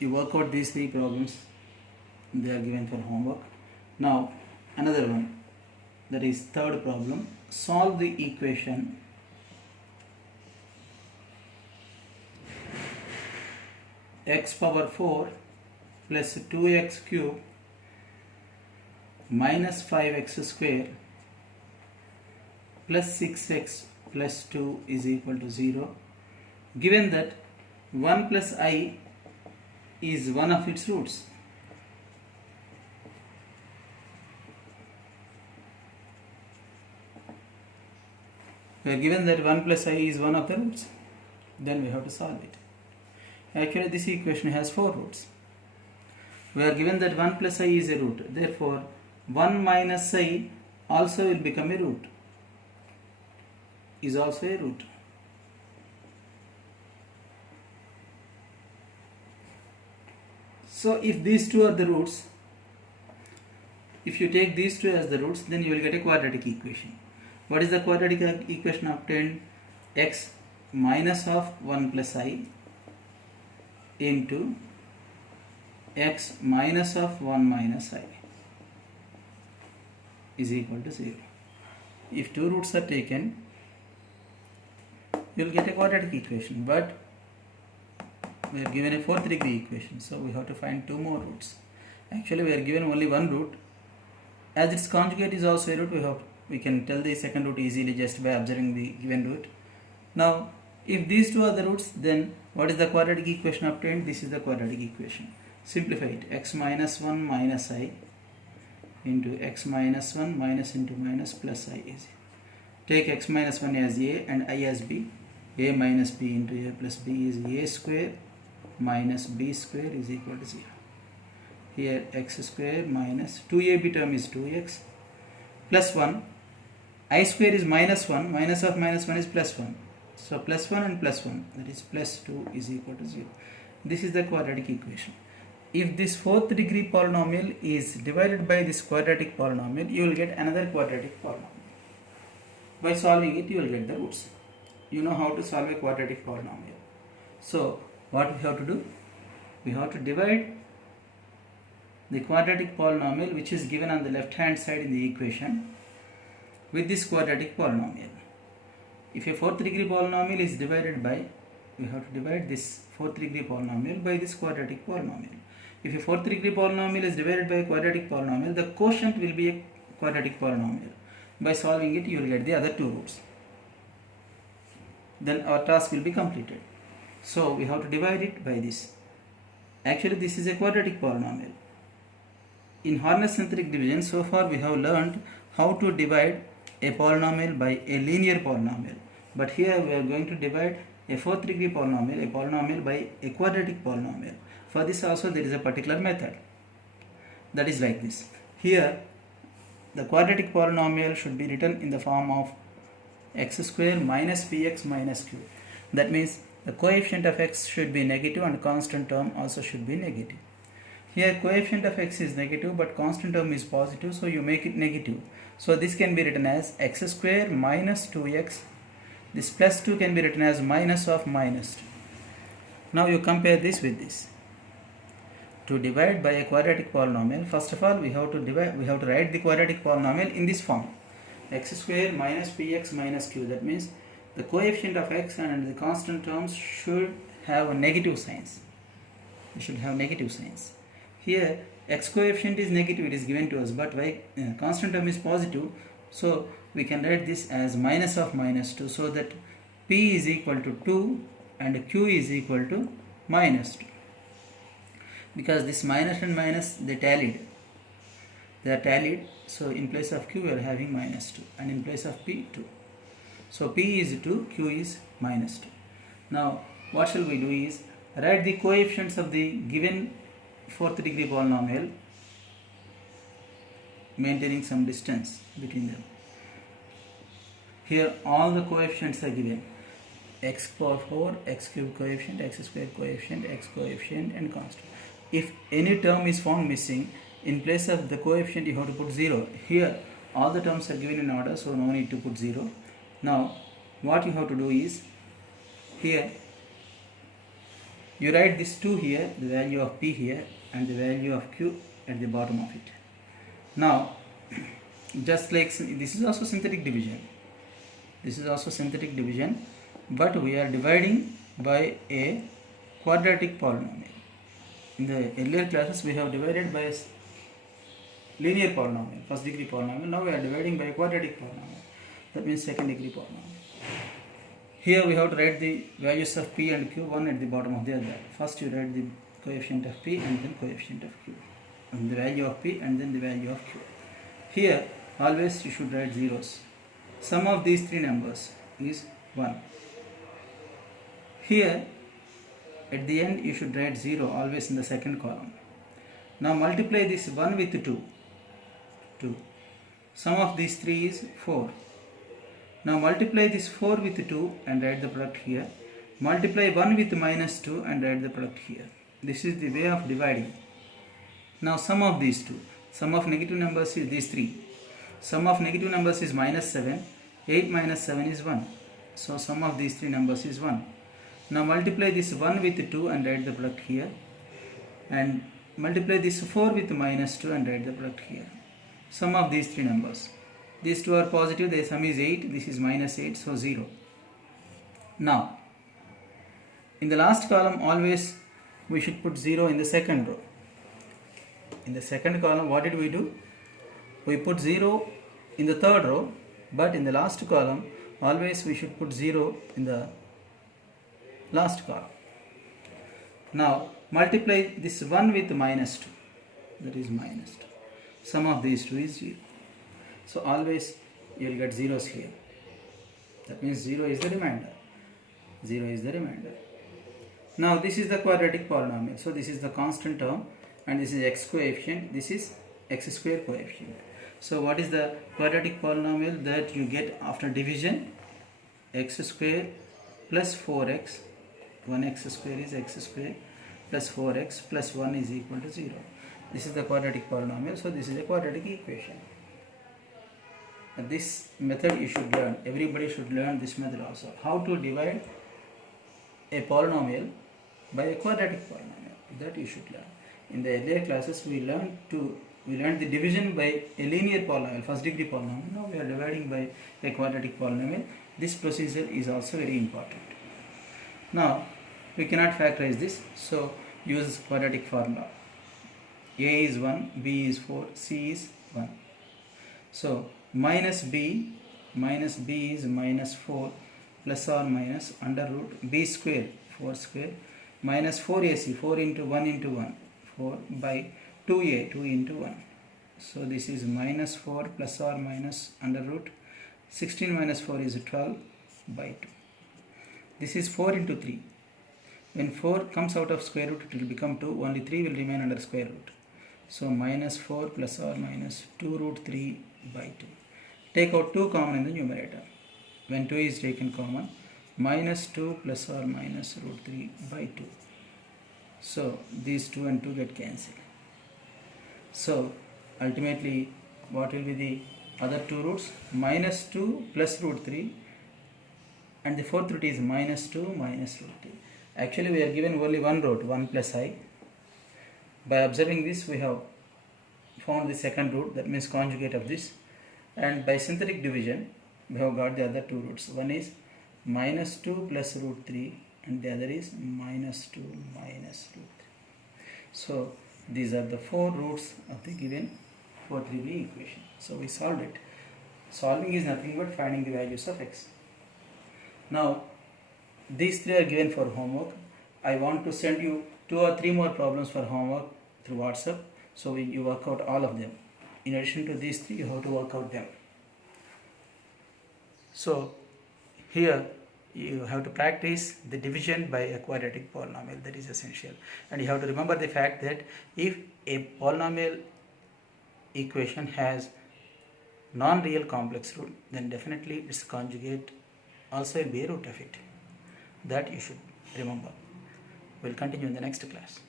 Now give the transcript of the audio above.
You work out these three problems, they are given for homework. Now another one, that is third problem. Solve the equation x power 4 plus 2x cube minus 5x square plus 6x plus 2 is equal to 0, given that 1 plus I is one of its roots. We are given that 1 plus I is one of the roots, then we have to solve it. Actually this equation has 4 roots. We are given that 1 plus I is a root, therefore 1 minus I also will become a root, is also a root. So if these two are the roots, if you take these two as the roots, then you will get a quadratic equation. What is the quadratic equation obtained? X minus of 1 plus I into x minus of 1 minus I is equal to 0. If two roots are taken, you will get a quadratic equation, but we are given a fourth degree equation, so we have to find two more roots. Actually we are given only one root. As its conjugate is also a root, we can tell the second root easily just by observing the given root. Now if these two are the roots, then what is the quadratic equation obtained? This is the quadratic equation. Simplify it. X minus 1 minus I into x minus 1 minus into minus plus I is. Take x minus 1 as a and I as b. A minus b into a plus b is a square minus b square is equal to 0. Here x square minus 2ab term is 2x plus 1. I square is minus 1, minus of minus 1 is plus 1. So plus 1 and plus 1, that is plus 2 is equal to 0. This is the quadratic equation. If this fourth degree polynomial is divided by this quadratic polynomial, you will get another quadratic polynomial. By solving it, you will get the roots. You know how to solve a quadratic polynomial. So what we have to do? We have to divide the quadratic polynomial which is given on the left hand side in the equation with this quadratic polynomial. If a fourth degree polynomial is divided by, we have to divide this fourth degree polynomial by this quadratic polynomial. If a fourth degree polynomial is divided by a quadratic polynomial, the quotient will be a quadratic polynomial. By solving it, you will get the other two roots. Then our task will be completed. So we have to divide it by this. Actually this is a quadratic polynomial. In Horner-Synthetic division, so far we have learned how to divide a polynomial by a linear polynomial. But here we are going to divide a fourth degree polynomial by a quadratic polynomial. For this also there is a particular method. That is like this. Here the quadratic polynomial should be written in the form of x square minus px minus q. That means the coefficient of x should be negative and constant term also should be negative. Here coefficient of x is negative but constant term is positive, so you make it negative. So this can be written as x square minus 2x. This plus 2 can be written as minus of minus 2. Now you compare this with this. To divide by a quadratic polynomial, first of all we have to write the quadratic polynomial in this form. X square minus px minus q. That means the coefficient of x and the constant terms should have negative signs. They should have negative signs. Here x coefficient is negative, it is given to us, but y constant term is positive, so we can write this as minus of minus 2, so that p is equal to 2 and q is equal to minus 2. Because this minus and minus, they are tallied, so in place of q we are having minus 2 and in place of p 2. So p is 2, q is minus 2. Now what shall we do is write the coefficients of the given fourth degree polynomial, maintaining some distance between them. Here all the coefficients are given: x power 4, x cube coefficient, x square coefficient, x coefficient and constant. If any term is found missing, in place of the coefficient you have to put 0. Here all the terms are given in order, so no need to put 0. Now what you have to do is, here You write this 2 here, the value of p here, and the value of q at the bottom of it. Now, just like this is also synthetic division. This is also synthetic division, but we are dividing by a quadratic polynomial. In the earlier classes, we have divided by a linear polynomial, first degree polynomial. Now we are dividing by a quadratic polynomial. That means second degree polynomial. Here we have to write the values of p and q one at the bottom of the other. First you write the coefficient of p and then coefficient of q, and the value of p and then the value of q. Here always you should write zeros. Sum of these three numbers is 1. Here at the end you should write 0 always in the second column. Now multiply this 1 with 2. Sum of these 3 is 4. Now multiply this 4 with 2 and write the product here. Multiply 1 with minus 2 and write the product here. This is the way of dividing. Now sum of these two. Sum of negative numbers is these 3. Sum of negative numbers is minus 7. 8 minus 7 is 1. So sum of these 3 numbers is 1. Now multiply this 1 with 2 and write the product here. And multiply this 4 with minus 2 and write the product here. Sum of these 3 numbers. These two are positive, the sum is 8, this is minus 8, so 0. Now, in the last column always we should put 0 in the second row. In the second column, what did we do? We put 0 in the third row, but in the last column always we should put 0 in the last column. Now multiply this 1 with minus 2, that is minus 2. Sum of these two is 0. So always you will get zeros here. That means 0 is the remainder. 0 is the remainder. Now this is the quadratic polynomial. So this is the constant term and this is x coefficient. This is x square coefficient. So what is the quadratic polynomial that you get after division? X square plus 4x. 1x square is x square plus 4x plus 1 is equal to 0. This is the quadratic polynomial. So this is a quadratic equation. This method you should learn. Everybody should learn this method also. How to divide a polynomial by a quadratic polynomial. That you should learn. In the earlier classes we learned the division by a linear polynomial, first degree polynomial. Now we are dividing by a quadratic polynomial. This procedure is also very important. Now we cannot factorize this, so use quadratic formula. A is 1, B is 4, C is 1. So minus b is minus 4 plus or minus under root b square, 4 square, minus 4ac, 4 into 1 into 1, 4 by 2a, 2 into 1. So this is minus 4 plus or minus under root 16 minus 4 is 12 by 2. This is 4 into 3. When 4 comes out of square root, it will become 2. Only 3 will remain under square root. So minus 4 plus or minus 2 root 3 by 2. Take out 2 common in the numerator. When 2 is taken common, minus 2 plus or minus root 3 by 2. So these 2 and 2 get cancelled. So ultimately what will be the other two roots? Minus 2 plus root 3, and the fourth root is minus 2 minus root 3. Actually we are given only one root, 1 plus I. By observing this we have found the second root, that means conjugate of this, and by synthetic division we have got the other two roots. One is minus 2 plus root 3 and the other is minus 2 minus root 3. So these are the four roots of the given 4-3b equation. So we solved it. Solving is nothing but finding the values of x. Now these three are given for homework. I want to send you 2 or 3 more problems for homework through WhatsApp. So you work out all of them. In addition to these 3, you have to work out them. So here you have to practice the division by a quadratic polynomial. That is essential. And you have to remember the fact that if a polynomial equation has non-real complex root, then definitely its conjugate also will be a root of it. That you should remember. We'll continue in the next class.